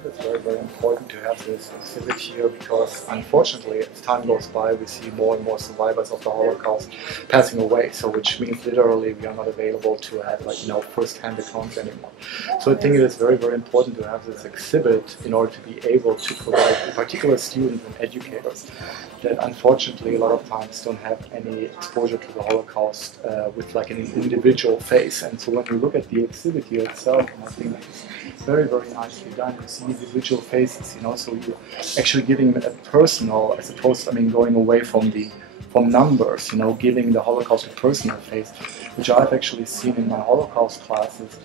think it's very, very important to have this exhibit here because unfortunately as time goes by we see more and more survivors of the Holocaust passing away, so which means literally we are not available to have first-hand accounts anymore. So I think it is very, very important to have this exhibit in order to be able to provide in particular students and educators that unfortunately a lot of times don't have any exposure to the Holocaust with like an individual face. And so when you look at the exhibit here itself, and I think it's very, very nicely done. You see individual faces, so you're actually giving a personal, as opposed to, going away from numbers, giving the Holocaust a personal face, which I've actually seen in my Holocaust classes.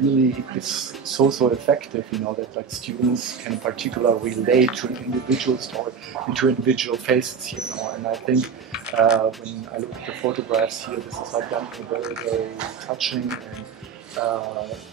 Really is so effective, that like students can in particular relate to an individual story and to individual faces, and I think when I look at the photographs here, this is like done in a very, very touching and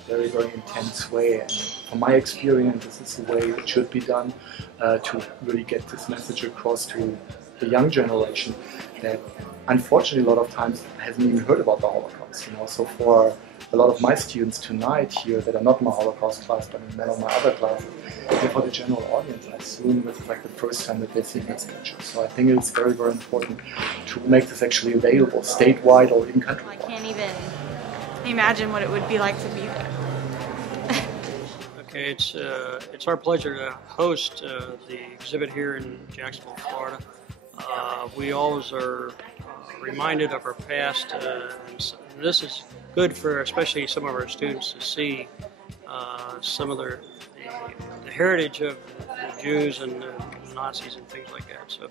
very, very intense way, and from my experience this is the way it should be done to really get this message across to the young generation that unfortunately a lot of times hasn't even heard about the Holocaust. So for a lot of my students tonight here that are not in my Holocaust class but in many of my other classes, and for the general audience, I assume this is like the first time that they're seeing this picture. So I think it's very, very important to make this actually available statewide or even countrywide. I can't even imagine what it would be like to be there. Okay, it's our pleasure to host the exhibit here in Jacksonville, Florida. We always are reminded of our past, and this is good for especially some of our students to see some of the heritage of the Jews and the Nazis and things like that. So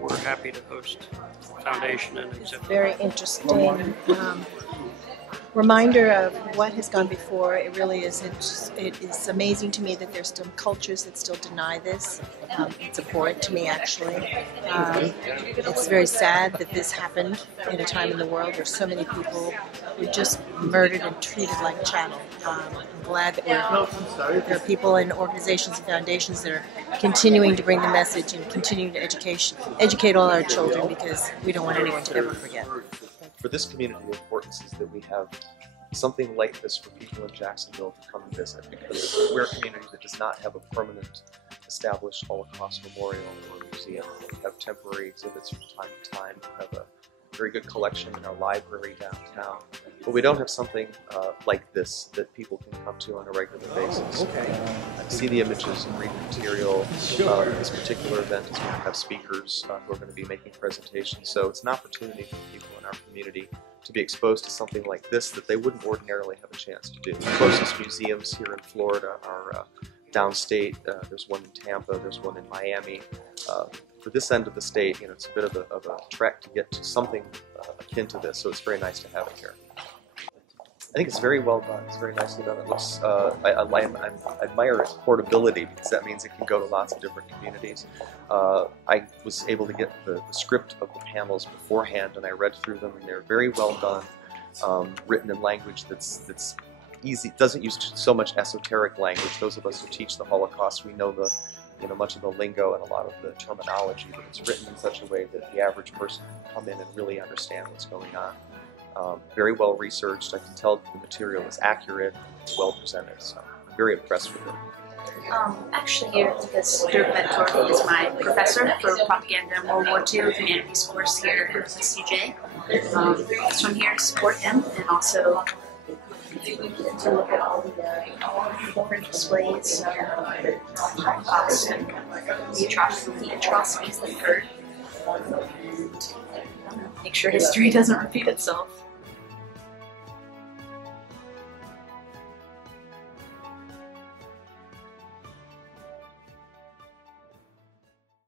we're happy to host the foundation and exhibit. Very interesting reminder of what has gone before. It really is. It is amazing to me that there's still cultures that still deny this. It's abhorrent to me, actually. It's very sad that this happened in a time in the world where so many people were just murdered and treated like chattel. I'm glad that there are people and organizations and foundations that are continuing to bring the message and continuing to educate all our children, because we don't want anyone to ever forget. For this community, the importance is that we have something like this for people in Jacksonville to come and visit, because we're a community that does not have a permanent established Holocaust memorial or museum. We have temporary exhibits from time to time. We have a very good collection in our library downtown, but we don't have something like this that people can come to on a regular basis. See the images and read the material. This particular event is going to have speakers who are going to be making presentations, so it's an opportunity for people in our community to be exposed to something like this that they wouldn't ordinarily have a chance to do. The closest museums here in Florida are downstate. There's one in Tampa, there's one in Miami. For this end of the state, it's a bit of a trek to get to something akin to this, so it's very nice to have it here. I think it's very well done. It's very nicely done. It looks, I admire its portability, because that means it can go to lots of different communities. I was able to get the script of the panels beforehand, and I read through them, and they're very well done, written in language that's easy, doesn't use so much esoteric language. Those of us who teach the Holocaust, we know much of the lingo and a lot of the terminology, but it's written in such a way that the average person can come in and really understand what's going on. Very well researched. I can tell the material is accurate, it's well presented, so I'm very impressed with it. Actually, here, this group mentor is my professor for propaganda and World War II humanities course here at SCJ. So I'm here to support him, and also to look at all the different displays and the atrocities that occurred, and make sure history doesn't repeat itself.